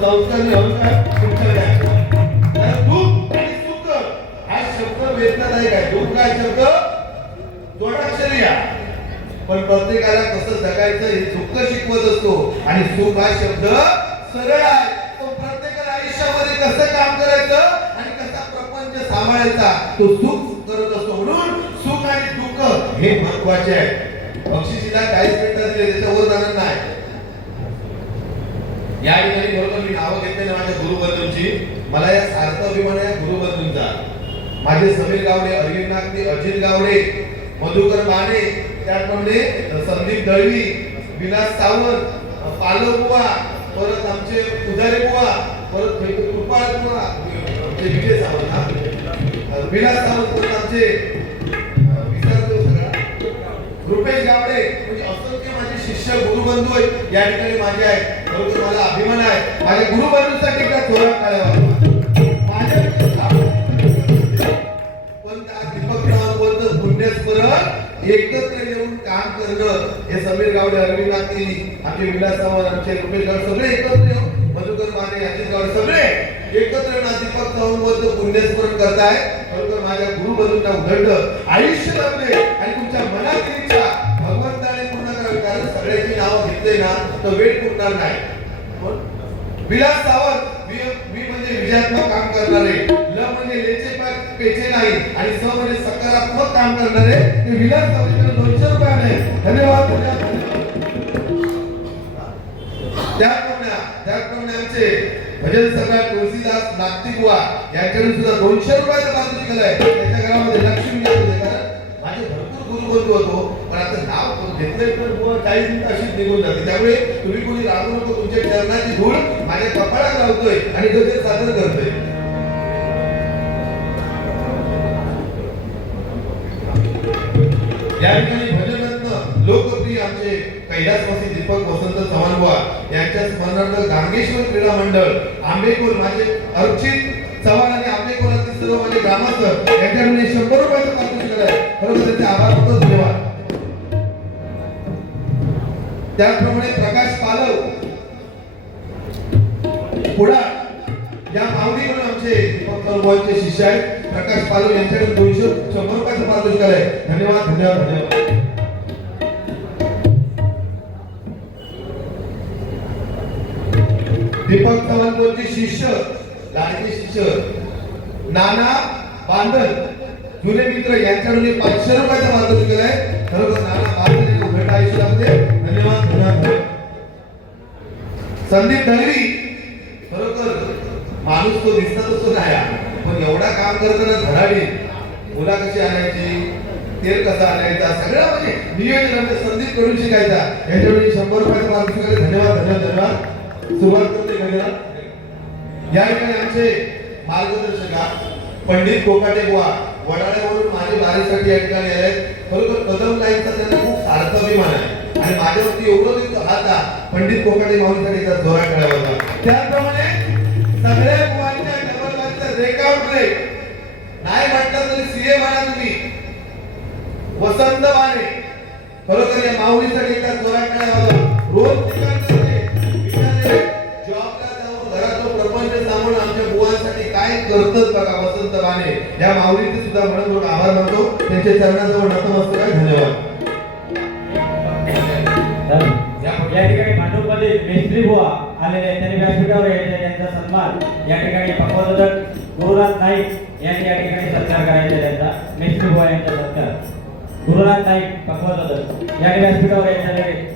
संस्कार आणि अहंकार तुमच्याकडे आहे. तर दुःख आणि सुख हा शब्द वेदनादायक आहे. दुःख हा शब्द जोडाक्षरी आहे. पण प्रत्येकाला कसं जगायचं हे दुःख शिकवत असतो आणि सुख हा शब्द सरळ आहे. तो प्रत्येकाला आयुष्यामध्ये कसं काम करायचं आणि कसा प्रपंच सांभाळायचा तो सुख करत असतो. म्हणून सुख आणि दुःख हे महत्वाचे आहे. बक्षिसीला 40 मिनिटं दिले त्याच्यावर जाणार नाही. या ठिकाणी बरोबर मी नावं घेतले ना माझ्या गुरुबंधूंची. मला या सार्थ अभिमान आहे गुरुबंधूंचा. माझे समीर गावडे, अरविंद नागते, अजित गावडे, मधुकर माने, त्याप्रमाणे संदीप दळवी, विलास सावंत, पालव बुवा, परत आमचे पुजारी बुवा, परत कृपाळ बुवा, आमचे विजय सावंत, विलास सावंत, परत आमचे रुपेश गावडे, म्हणजे असंख्य माझे शिष्य गुरुबंधू आहेत या ठिकाणी माझे आहेत. बरोबर मला अभिमान आहे माझ्या गुरुबंधूंसाठी का थोडा काढावा. पण त्या दीपक नावाबद्दल पुण्यस्मरण एकत्र येऊन काम करणं हे समीर गावडे, अरविंद नागती, आमचे विलास सावंत, आमचे रुपेश गावडे सगळे एकत्र येऊन, मधुकर माने, अजित गावडे सगळे एकत्र येऊन दीपक नावाबद्दल पुण्यस्मरण करताय. बरोबर माझ्या गुरुबंधूंना उधळलं आयुष्य लाभले आणि तुमच्या मनातील इच्छा भगवंताने पूर्ण करावी. कारण सगळ्यांची नावं घेतले ना तर वेळ पुरणार नाही. विलास सावंत मी म्हणजे विजयात्मक काम करणारे, ल म्हणजे लेचे पेचे नाही आणि स म्हणजे सकारात्मक काम करणारे ते विलास सावंत 200 रुपयाने धन्यवाद. त्याप्रमाणे आमचे भजन सम्राट तुळशीदास नागतिकवा यांच्याकडून सुद्धा 200 रुपयाचा पारितोषिक केलंय. त्याच्या घरामध्ये लक्ष्मी आहे. कारण माझे भरपूर गुरुबंधू होतो पण आता नाव घेतले तर 40 मिनिटं अशीच निघून जाते. त्यामुळे तुम्ही कोणी रागू नको. तुमच्या चरणाची धूळ माझ्या कपाळात लावतोय आणि गजर सादर करतोय. या ठिकाणी भजनरत्न लोकप्रिय आमचे कैलासवासी दीपक वसंत चव्हाणबुवा यांच्या स्मरणार्थ गांगेश्वर क्रीडा मंडळ आंबेकोर माझे अर्चित चव्हाण आणि आंबेकोरातील सर्व माझे ग्रामस्थ यांच्याकडून 100 रुपयाचं पारितोषिक आहे. खरोखर त्यांचे आभार मानतो. धन्यवाद. त्याचप्रमाणे प्रकाश पालव पुढा या माऊलीकडून आमचे दीपक चव्हाणचे शिष्य आहेत. प्रकाश पालव यांच्याकडून 100 रुपयाचं पारितोषिक आहे. धन्यवाद धन्यवाद धन्यवाद. दीपक चव्हाणचे शिष्य लाडके शिष्य नाना बांधल जुने मित्र यांच्याकडून 500 रुपयाचा पारितोषिक आहे. खरोखर नाना बांधल उघडा आयुष्यामध्ये धन्यवाद धन्यवाद. संदीप दळवी खरोखर माणूस तो दिसत असतो नाही पण एवढा काम करताना धडाडी मुला कशी आणायची, तेल कसा आणायचा सगळं म्हणजे नियोजन आमच्या संदीप कडून शिकायचा. याच्याकडून 100 रुपयाचा पारितोषिक आहे. धन्यवाद धन्यवाद धन्यवाद. सुरुवात करते गजरा. या ठिकाणी आमचे मार्गदर्शका पंडित कोकाटे बुवा वडाळ्यावरून माझे बारीसाठी या ठिकाणी आहेत. खरोखर कदम लाईनचा त्यांना खूप सार्थ अभिमान आहे आणि माझ्यावरती एवढं हाता पंडित कोकाटे माऊलीसाठी त्याचा जोरा खेळावा होता. त्याचप्रमाणे सगळ्या बुवांच्या डबलबारीचा ब्रेकआउट ब्रेक नाही म्हटलं तरी सीए म्हणा तुम्ही वसंत माने खरोखर या माऊलीसाठी एकदा जोरा खेळावा होता. रोज काय करतच बघा वसंत माने या माऊलीचे सुद्धा म्हणून आभार मानतो. त्यांच्या चरणाजवळ नतमस्तक आहे. धन्यवाद. या ठिकाणी भांडूपमध्ये मेस्त्री बुवा आलेले आहेत. त्यांनी व्यासपीठावर यायचे त्यांचा सन्मान या ठिकाणी पक्वादक गुरुनाथ नाईक यांनी या ठिकाणी सत्कार करायचा त्यांचा मेस्त्री बुवा यांचा सत्कार गुरुनाथ नाईक पक्वादक यांनी व्यासपीठावर यायचे.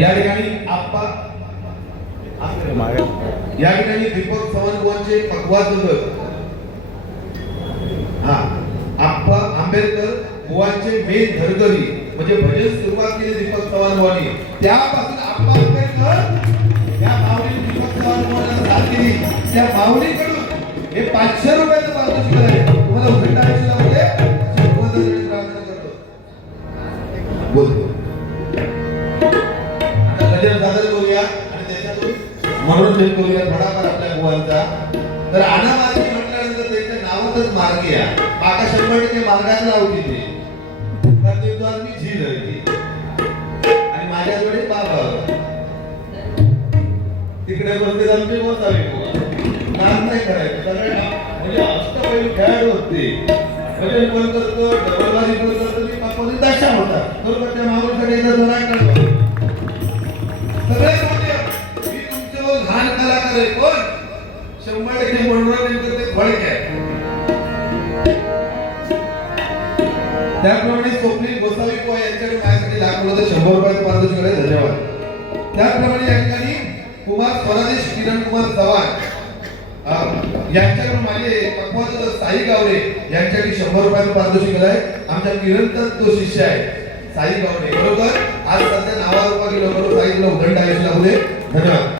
या ठिकाणी या ठिकाणी दीपक चव्हाणचे पकवादक आप्पा आंबेडकर बुवांचे मेन धरगरी म्हणजे भजन सुरुवात केली दीपक चव्हाणवानी. त्यापासून आप्पा आंबेडकर या माऊली दीपक चव्हाणवानी साथ केली. त्या माऊलीकडून हे 500 रुपयाचं पारितोषिक आहे. तुम्हाला उघडा आयुष्यामध्ये प्रार्थना करतो. बोल गजर सादर करूया आणि त्याच्यातून मनोरंजन करूया थोडाफार आपल्या बुवांचा. तर अनामार्गी म्हटल्यानंतर त्यांच्या नावातच मार्गी आहे. माका 100% मार्गात लावली ते. तर ते तुझा मी झील आहे ती. आणि माझ्याकडे बाबा तिकडे बसले आमचे बसावे नाम नाही करायचं सगळे म्हणजे अष्टपैलू खेळाडू होते. म्हणजे पण करतो डबलबाजी पण करतो की पापाची दशा होता बरोबर त्या मावळकडे एकदा जोरात काढतो सगळे म्हणजे मी तुमचे लहान कलाकार आहे पण 100% मनोरंजन करते फळक आहे. त्याप्रमाणे स्वप्नील गोसावी यांच्याकडे माझ्यासाठी दाखवलं तर 100 रुपयाचं पारितोषिक आहे. धन्यवाद. त्याप्रमाणे या ठिकाणी कुमार स्वरादेश किरण कुमार चव्हाण यांच्याकडे माझे पक्वाद साई गावडे यांच्याकडे 100 रुपयाचं पारितोषिक आहे. आमच्या किरणचा तो शिष्य आहे साई गावडे बरोबर. आज सध्या नावारूपा गेलो बरोबर साई तुला उदंड आयुष्य लागू दे. धन्यवाद.